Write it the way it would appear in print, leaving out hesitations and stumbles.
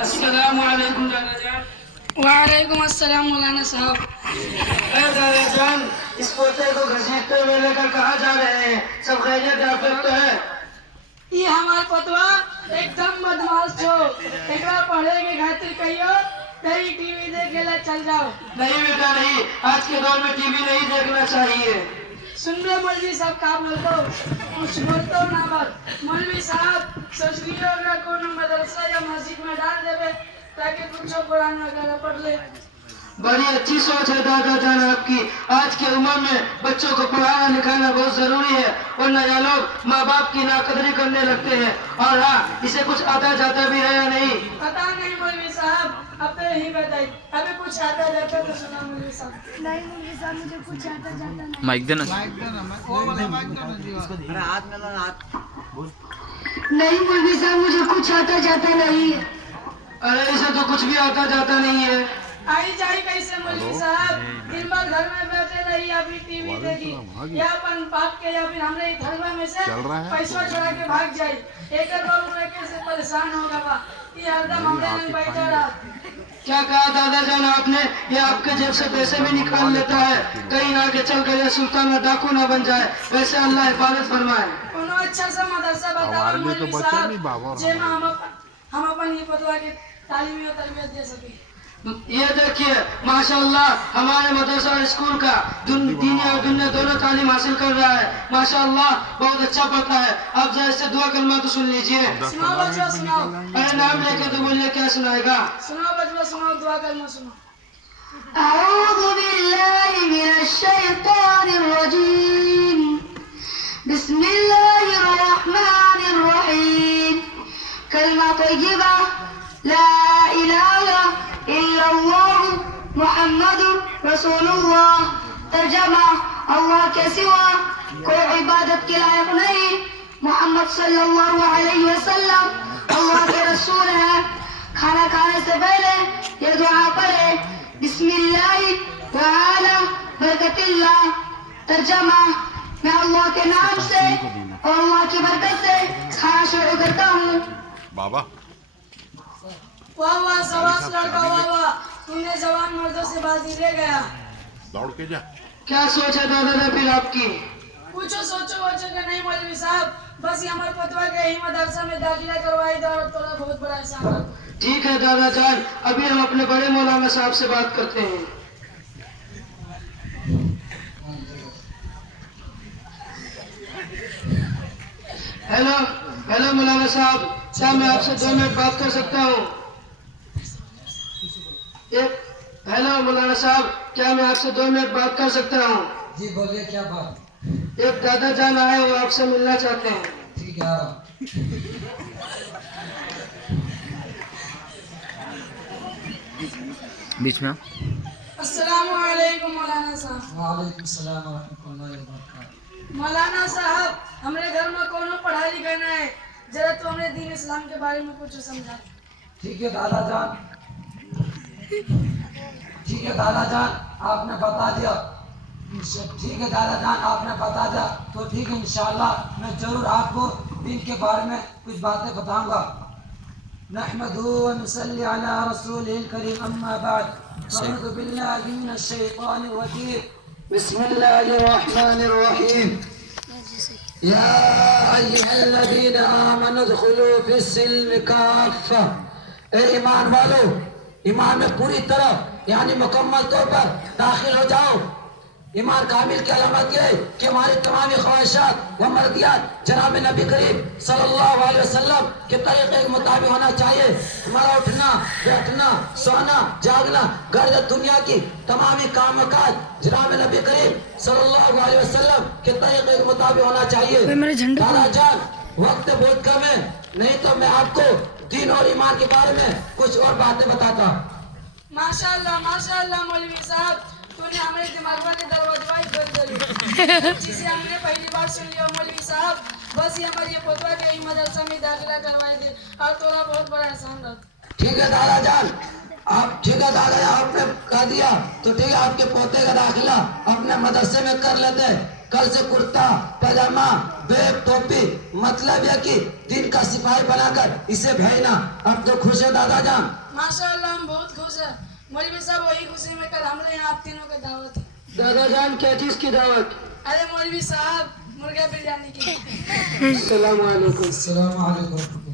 अस्सलामुअलैकुम दादा जान। वालेकुम अस्सलाम मौलाना साहब। दादा जान, इस पोते को घसीटते हुए लेकर कहाँ जा रहे हैं? सब खैरियत आफियत तो है? ये हमार पतवा एकदम बदमाश छो। एकरा पढ़े के खातिर कहियो कहीं टीवी देखे ला चल जाओ। नहीं बेटा नहीं, आज के दौर में टीवी नहीं देखना चाहिए। सुन लो मौलवी साहब का बोलतो, कुछ बोलतो ना मत। मौलवी साहब सोच लियो अगर कोनो मदरसा या मस्जिद में डाल देवे ताकि कुछ कुरान वगैरह पढ़ ले। बड़ी अच्छी सोच है दादा जान आपकी। आज के उम्र में बच्चों को पढ़ाना लिखाना बहुत जरूरी है, वरना यह लोग माँ बाप की नाकदरी करने लगते हैं। और हाँ, इसे कुछ आता जाता भी है या नहीं? पता नहीं मौलवी साहब, अब ही बताई। अभी कुछ आता जाता तो सुना मौलवी साहब। नहीं मौलवी साहब, मुझे कुछ आता जाता नहीं। माइक देना। नहीं मौलवी साहब, मुझे कुछ आता जाता नहीं है। अरे इसे तो कुछ भी आता जाता नहीं है। आई जाई कैसे मौलवी साहब? दिन भर घर में बैठे रही या फिर टीवी देखी या अपन बाप के या फिर हमरे धर्म में से पैसा चुरा के भाग जाई। एक बार लेके से परेशान होगा बा कि हरदम हमरे में बैठा रहा। क्या कहा दादा जान आपने? ये आपके जेब से पैसे भी निकाल लेता है, कहीं आगे चल कर ये सुल्तान डाकू ना बन जाए। वैसे अल्लाह हिफाजत फरमाए। कोनो अच्छा सा मदरसा बताओ मौलवी साहब, जेमा हम अपन ये पतवा के तालीमी और तरबियत दे सके। ये देखिए माशाअल्लाह, हमारे मदरसा और स्कूल का दीनी और दुनिया दोनों तालीम हासिल कर रहा है। माशाअल्लाह बहुत अच्छा पढ़ता है। आप जरा इससे दुआ कलमा तो सुन लीजिए। सुनाओ बच्चों सुनाओ। अरे नाम लेके तो बोलिए, क्या सुनाएगा? सुनाओ बच्चों सुनाओ, दुआ कलमा सुनाओ। अऊज़ु बिल्लाहि मिनश शैतानिर रजीम। बिस्मिल्लाहिर रहमानिर रहीम। कलमा तय्यबा ला इलाहा इल्लल्लाह मुहम्मदुर रसूलुल्लाह। तर्जमा, अल्लाह के सिवा कोई इबादत के लायक नहीं, मोहम्मद सल्लल्लाहु अलैहि वसल्लम अल्लाह के रसूल है। खाना खाने से पहले ये दुआ पढ़े, बिस्मिल्लाहि तआला बरकतिल्लाह। तर्जमा, मैं अल्लाह के नाम से और अल्लाह की बरकत से खाना शुरू करता हूँ। बाबा वाह वाह, सवास लड़का, वाह वाह, तूने जवान मर्दों से बाजी ले गया। दौड़ के जा। क्या सोच है दादा जान फिर आपकी? कुछ सोचो वोचो का नहीं मौलवी साहब, बस ये हमारे पतवा के ही मदरसा में दाखिला करवाई दो और थोड़ा बहुत बड़ा एहसान कर दो। ठीक है दादा जान, अभी हम अपने बड़े मौलाना साहब से बात करते हैं। हेलो हेलो मौलाना साहब, क्या मैं आपसे 2 मिनट बात कर सकता हूँ? हेलो मौलाना साहब, क्या मैं आपसे 2 मिनट बात कर सकता हूँ? जी बोलिए, क्या बात? एक दादा जान आए, वो आपसे मिलना चाहते हैं। ठीक है। बीच में। अस्सलामु अलैकुम मौलाना साहब। वालेकुम सलाम व रहमतुल्लाहि व बरकातहू। मौलाना साहब, हमारे घर में कोनो पढ़ाई लिखाना है, जरा तो हमें दीन इस्लाम के बारे में कुछ समझा। ठीक है दादा जान, ठीक है दादा जान, आपने बता दिया। ठीक है दादा जान, आपने बता दिया तो ठीक है, इंशाअल्लाह मैं जरूर आपको दीन के बारे में कुछ बातें बताऊंगा। नहमदुहु व नुसल्ली अला रसूलिल करीम, अम्मा बाद, अऊज़ु बिल्लाहि मिनश शैतानिर रजीम, बिस्मिल्लाहिर रहमानिर रहीम। या अय्युहल्लज़ीना आमनु उदखुलू फिस्सिल्मि काफ़्फ़ा। ए ईमान वालो, ईमान में पूरी तरह यानी मुकम्मल तौर पर दाखिल हो जाओ। ईमान कामिल की अलामत यह है कि हमारी तमाम ख्वाहिशात व मर्दियात जनाब नबी करीम सल्लल्लाहु अलैहि वसल्लम के तरीके के मुताबिक होना चाहिए। हमारा उठना बैठना सोना जागना गर्द दुनिया की तमाम काम काज जनाब नबी करीम सल्लल्लाहु अलैहि वसल्लम के तरीके के मुताबिक होना चाहिए। दादा जान, वक्त बहुत कम है, नहीं तो मैं आपको दीन और ईमान के बारे में कुछ और बातें बताता। माशाअल्लाह मौलवी साहब, तूने हमारे दिमाग में दरवाजा खोल दिया। जिसे हमने पहली बार सुन लिया मौलवी साहब, बस ये हमारी पतवा के ही मदरसा में दाखिला करवाई दे और थोड़ा बहुत बड़ा एहसान रख। ठीक है दादा जान, आप ठीक है दादा जान, आपने कह दिया तो ठीक है, आपके पोते का दाखिला अपने मदरसे में कर लेते। कल से कुर्ता पैजामा बैग टोपी, मतलब यह कि दिन का सिपाही बनाकर इसे भेजना। अब तो खुश है दादा जान? माशाअल्लाह हम बहुत खुश है मौलवी साहब। वही खुशी में कल हमारे यहाँ आप तीनों का दावत है। दादा जान क्या चीज की दावत? अरे मौलवी साहब मुर्गा बिरयानी की। अस्सलाम वालेकुम। अस्सलाम वालेकुम।